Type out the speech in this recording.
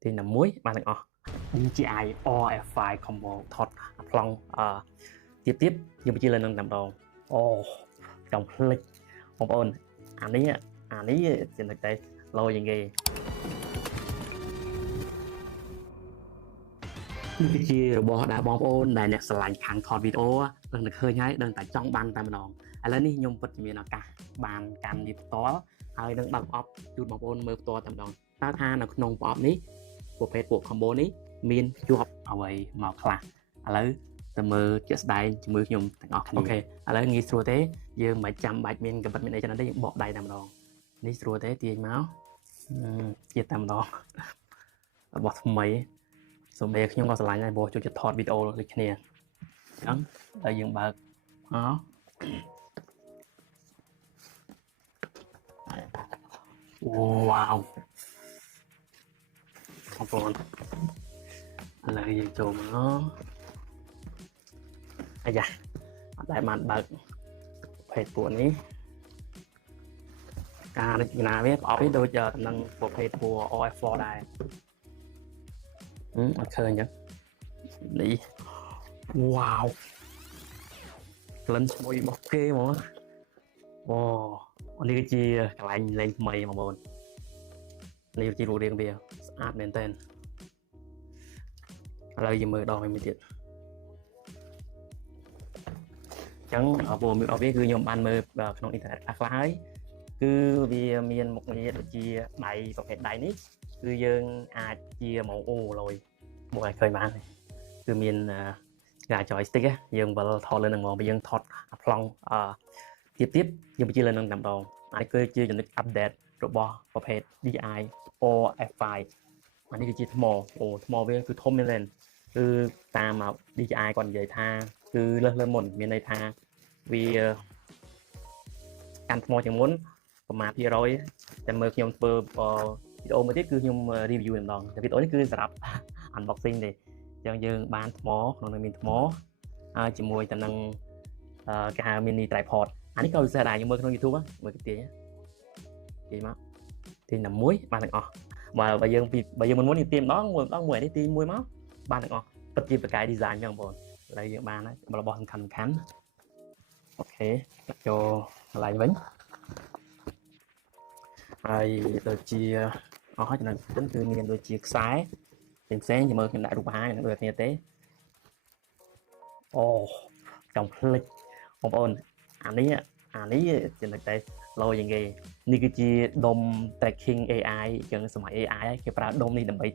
thì là muối bạnទាំងអស់ DJI OF5 combo ថតប្លង់ទៀតយើងបញ្ជាលើនឹងតែម្ដងអូចង់ភ្លេចបងប្អូនអានេះចំណុចតែឡូជាងគេនេះគឺជារបស់ដែលបងប្អូនដែលអ្នកស្រឡាញ់ខាងថតវីដេអូដឹងតែឃើញហើយដឹងតែចង់បានតែម្ដងឥឡូវនេះខ្ញុំពិតជាមានឱកាសបានកាន់នេះផ្ទាល់ហើយនឹងបើកប្រអប់ជូនបងប្អូនមើលផ្ទាល់តែម្ដងតើថានៅក្នុងប្រអប់នេះប្រភេទពួក combo នេះមានជាប់អ្វីមកខ្លះឥឡូវទៅមើលជាក់ស្ដែងជាមួយខ្ញុំទាំងអស់គ្នាអូខេឥឡូវងាយស្រួលទេយើងមិនចាំបាច់មានកបិតមានអីចឹងទេយើងបកដៃតែម្ដងនេះស្រួលទេទាញមកជាតែម្ដងរបស់ថ្មីសម្រាប់ខ្ញុំក៏ឆ្លាញ់ដែរព្រោះចូលចិត្តថតវីដេអូដូចគ្នាអញ្ចឹងដល់យើងបើកវ៉ាវបងប្អូនឥឡូវយើងចូលមកអាយ៉ាអត់ដែលបានបើកភេទពួកនេះការរចនាវាប្រអប់នេះដូចតំណឹងប្រភេទពួក OF4 ដែរអត់ឃើញអញ្ចឹងនេះវ៉ាវក្លិនឈ្ងុយរបស់គេហ្មងអូនេះគឺជាកន្លែងលេងថ្មីបងប្អូននេះជារូបរាងវាស្អាតមែនតើឥឡូវយើងមើលដងមួយទៀតអញ្ចឹងពួកវាគឺខ្ញុំបានមើលក្នុងអ៊ីនធឺណិតខ្លះហើយគឺវាមានមុខងារដូចជាដៃប្រភេទដៃនេះគឺយើងអាចជាម៉ោងអូលយមកឲ្យឃើញបានគឺមានការ joystick យើងវិលថតលើនឹងហ្មងពេលយើងថតប្លង់ទៀតយើងបញ្ជាលើនឹងតែម្ដងអានេះគឺជាចំណុច update របស់ប្រភេទ DJI OF5 អានេះគឺជាថ្មថ្មវាគឺធំមែនទែនគឺតាម DJI គាត់និយាយថាគឺលើសមុនមានន័យថាវាកាន់ថ្មជាងមុនប្រមាណ%តែមើលខ្ញុំធ្វើវីដេអូមួយទៀតគឺខ្ញុំ review ម្ដងតែវីដេអូនេះគឺសម្រាប់ unboxing ទេអញ្ចឹងយើងបានថ្មក្នុងនោះមានថ្មហើយជាមួយទៅនឹងគេហៅ mini tripod អានេះក៏ពិសេសដែរយើងមើលក្នុង YouTube មើលគេទាញមកទាញតែមួយបានទាំងអស់បើយើងមុននេះទាញម្ដងមួយនេះទាញមួយមកបានទាំងអស់ពិតជាប្រកែក design ចឹងបងប្អូនឥឡូវយើងបានហើយរបស់សំខាន់អូខេចូលកន្លែងវិញហើយដូចជាអស់ហើយចំណុចហ្នឹងគឺមានដូចជាខ្សែផ្សេងមើលខ្ញុំដាក់រូបបង្ហាញនឹងដូចគ្នាទេចង់ភ្លេចបងប្អូនអានេះចំណុចតែឡូជាងគេនេះគឺជាដុំ tracking AI ចឹងសម័យ AI គេប្រើដុំនេះដើម្បី